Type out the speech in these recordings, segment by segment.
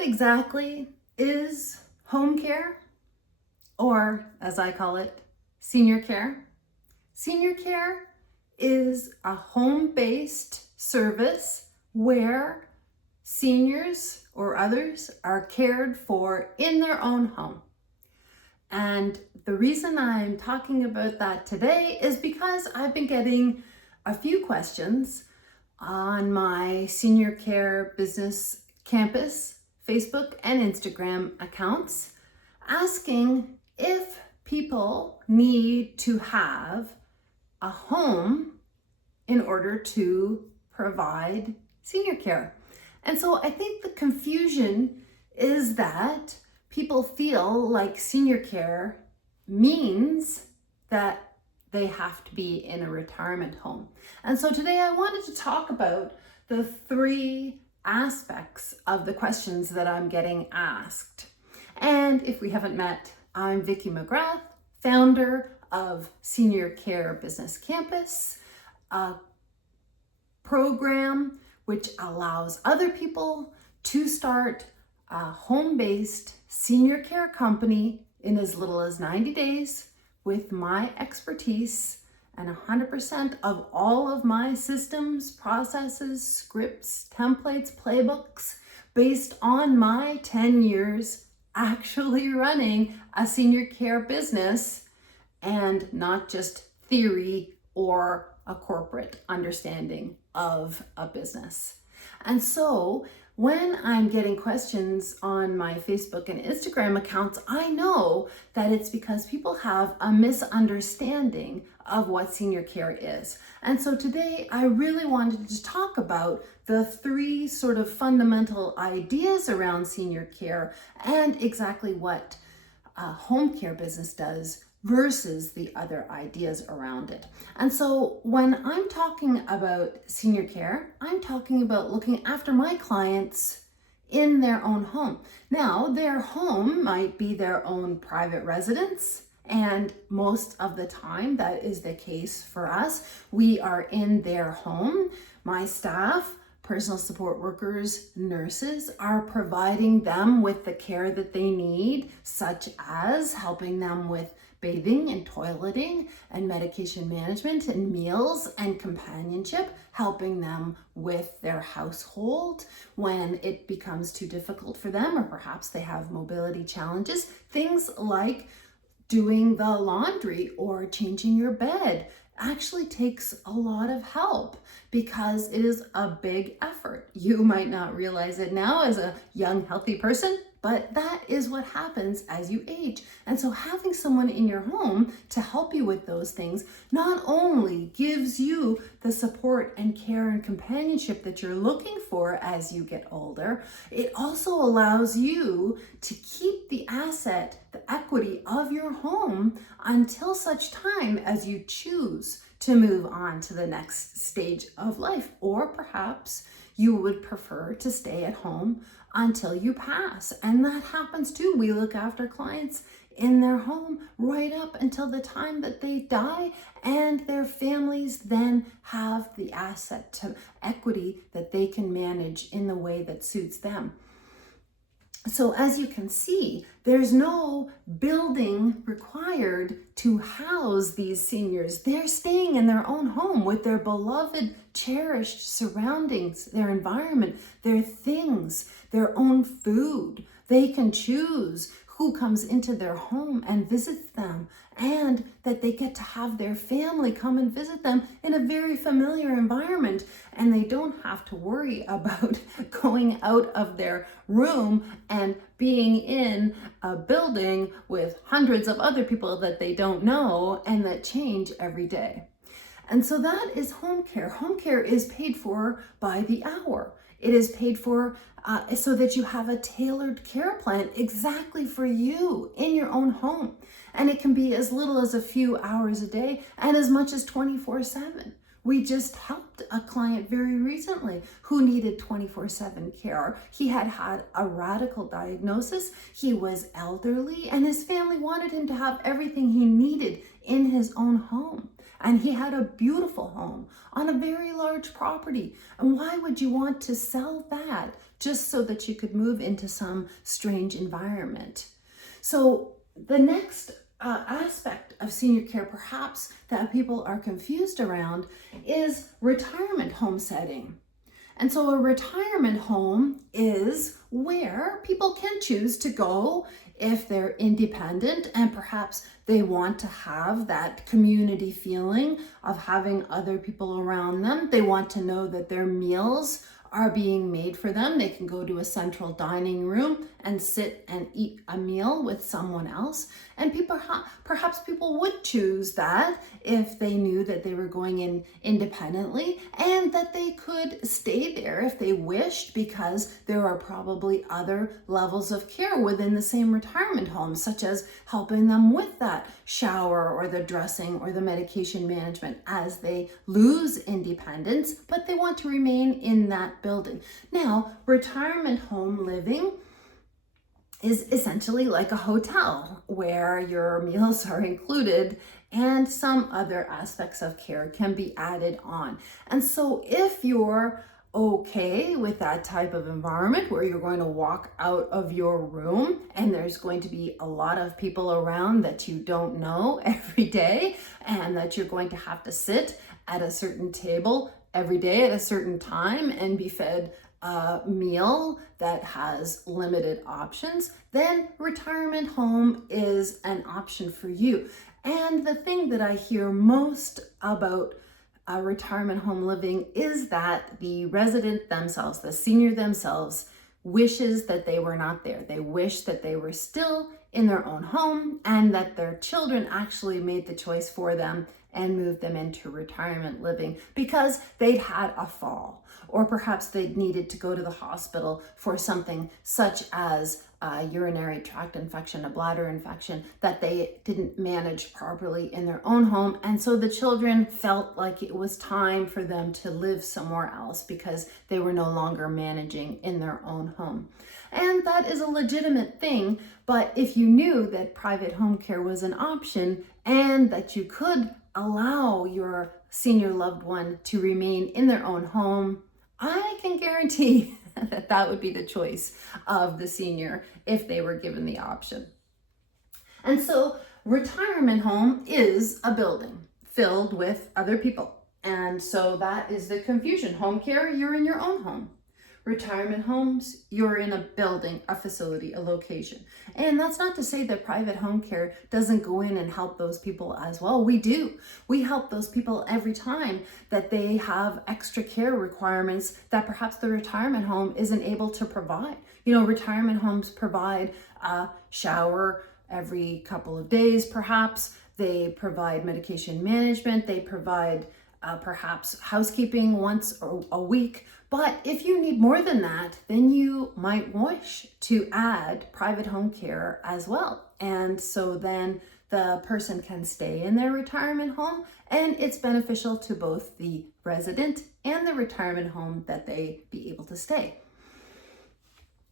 What exactly is home care, or as I call it, senior care? Senior care is a home-based service where seniors or others are cared for in their own home. And the reason I'm talking about that today is because I've been getting a few questions on my Senior Care Business Campus Facebook and Instagram accounts asking if people need to have a home in order to provide senior care. And so I think the confusion is that people feel like senior care means that they have to be in a retirement home. And so today I wanted to talk about the three aspects of the questions that I'm getting asked. And if we haven't met, I'm Vicki McGrath, founder of Senior Care Business Campus, a program which allows other people to start a home-based senior care company in as little as 90 days with my expertise and 100% of all of my systems, processes, scripts, templates, playbooks based on my 10 years actually running a senior care business and not just theory or a corporate understanding of a business. And so when I'm getting questions on my Facebook and Instagram accounts, I know that it's because people have a misunderstanding of what senior care is. And so today I really wanted to talk about the three sort of fundamental ideas around senior care and exactly what a home care business does versus the other ideas around it. And so when I'm talking about senior care, I'm talking about looking after my clients in their own home. Now, their home might be their own private residence, and most of the time that is the case for us. We are in their home. My staff, personal support workers, nurses are providing them with the care that they need, such as helping them with bathing and toileting and medication management and meals and companionship, helping them with their household when it becomes too difficult for them, or perhaps they have mobility challenges. Things like doing the laundry or changing your bed actually takes a lot of help because it is a big effort. You might not realize it now as a young, healthy person, but that is what happens as you age. And so having someone in your home to help you with those things not only gives you the support and care and companionship that you're looking for as you get older, it also allows you to keep the asset, the equity of your home until such time as you choose to move on to the next stage of life. Or perhaps you would prefer to stay at home until you pass. And that happens too. We look after clients in their home right up until the time that they die, and their families then have the asset to equity that they can manage in the way that suits them. So as you can see, there's no building required to house these seniors. They're staying in their own home with their beloved, cherished surroundings, their environment, their things, their own food. They can choose who comes into their home and visits them, and that they get to have their family come and visit them in a very familiar environment, and they don't have to worry about going out of their room and being in a building with hundreds of other people that they don't know and that change every day. And so that is home care. Home care is paid for by the hour. It is paid for so that you have a tailored care plan exactly for you in your own home. And it can be as little as a few hours a day and as much as 24/7. We just helped a client very recently who needed 24/7 care. He had had a radical diagnosis. He was elderly, and his family wanted him to have everything he needed in his own home. And he had a beautiful home on a very large property. And why would you want to sell that just so that you could move into some strange environment. So the next aspect of senior care, perhaps that people are confused around, is retirement home setting. And so a retirement home is where people can choose to go if they're independent and perhaps they want to have that community feeling of having other people around them. They want to know that their meals are being made for them. They can go to a central dining room and sit and eat a meal with someone else. And perhaps people would choose that if they knew that they were going in independently and that they could stay there if they wished, because there are probably other levels of care within the same retirement home, such as helping them with that shower or the dressing or the medication management as they lose independence, but they want to remain in that building. Now, retirement home living is essentially like a hotel where your meals are included and some other aspects of care can be added on. And so if you're okay with that type of environment where you're going to walk out of your room and there's going to be a lot of people around that you don't know every day, and that you're going to have to sit at a certain table every day at a certain time and be fed a meal that has limited options, then retirement home is an option for you. And the thing that I hear most about retirement home living is that the resident themselves, the senior themselves, wishes that they were not there. They wish that they were still in their own home and that their children actually made the choice for them and moved them into retirement living because they'd had a fall, or perhaps they'd needed to go to the hospital for something such as a urinary tract infection, a bladder infection that they didn't manage properly in their own home. And so the children felt like it was time for them to live somewhere else because they were no longer managing in their own home. And that is a legitimate thing, but if you knew that private home care was an option and that you could allow your senior loved one to remain in their own home, I can guarantee that that would be the choice of the senior if they were given the option. And so retirement home is a building filled with other people. And so that is the confusion. Home care, you're in your own home. Retirement homes, you're in a building, a facility, a location. And that's not to say that private home care doesn't go in and help those people as well. We do. We help those people every time that they have extra care requirements that perhaps the retirement home isn't able to provide. You know, retirement homes provide a shower every couple of days, perhaps. They provide medication management. They provide perhaps housekeeping once a week. But if you need more than that, then you might wish to add private home care as well. And so then the person can stay in their retirement home, and it's beneficial to both the resident and the retirement home that they be able to stay.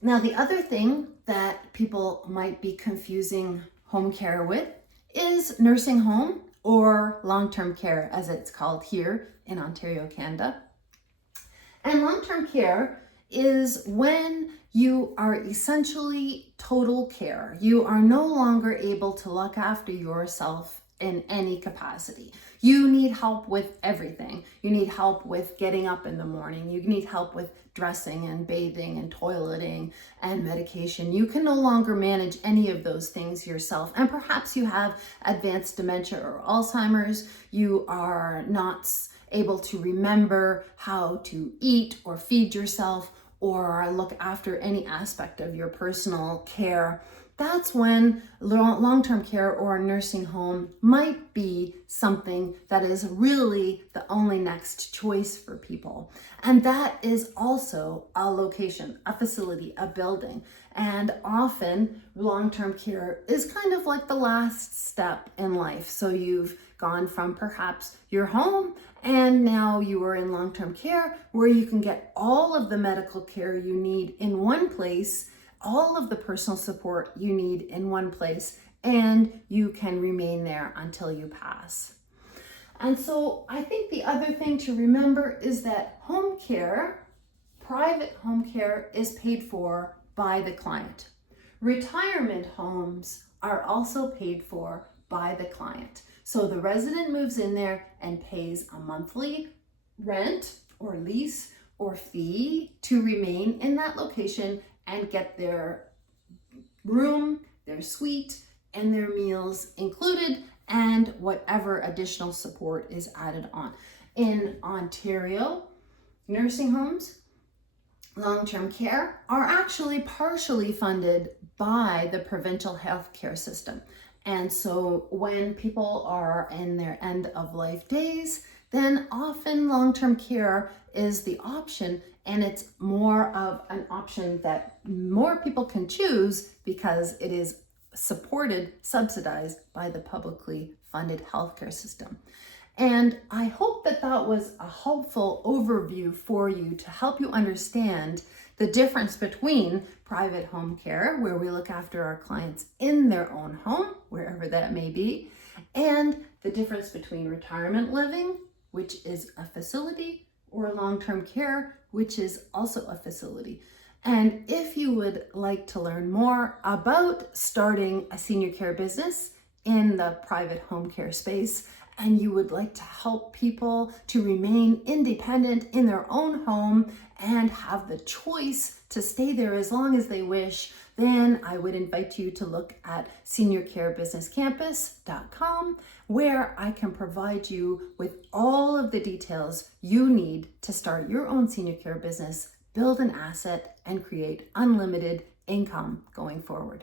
Now, the other thing that people might be confusing home care with is nursing home, or long-term care as it's called here in Ontario, Canada. And long-term care is when you are essentially total care. You are no longer able to look after yourself in any capacity. You need help with everything. You need help with getting up in the morning. You need help with dressing and bathing and toileting and medication. You can no longer manage any of those things yourself. And perhaps you have advanced dementia or Alzheimer's. You are not able to remember how to eat or feed yourself or look after any aspect of your personal care. That's when long-term care or a nursing home might be something that is really the only next choice for people. And that is also a location, a facility, a building. And often long-term care is kind of like the last step in life. So you've gone from perhaps your home and now you are in long-term care where you can get all of the medical care you need in one place, all of the personal support you need in one place, and you can remain there until you pass. And so I think the other thing to remember is that home care private home care is paid for by the client. Retirement homes are also paid for by the client. So the resident moves in there and pays a monthly rent or lease or fee to remain in that location and get their room, their suite, and their meals included, and whatever additional support is added on. In Ontario, nursing homes, long-term care are actually partially funded by the provincial healthcare system. And so when people are in their end of life days, then often long-term care is the option, and it's more of an option that more people can choose because it is supported, subsidized by the publicly funded healthcare system. And I hope that that was a helpful overview for you to help you understand the difference between private home care, where we look after our clients in their own home, wherever that may be, and the difference between retirement living, which is a facility, or long-term care, which is also a facility. And if you would like to learn more about starting a senior care business in the private home care space, and you would like to help people to remain independent in their own home and have the choice to stay there as long as they wish, then I would invite you to look at seniorcarebusinesscampus.com, where I can provide you with all of the details you need to start your own senior care business, build an asset, and create unlimited income going forward.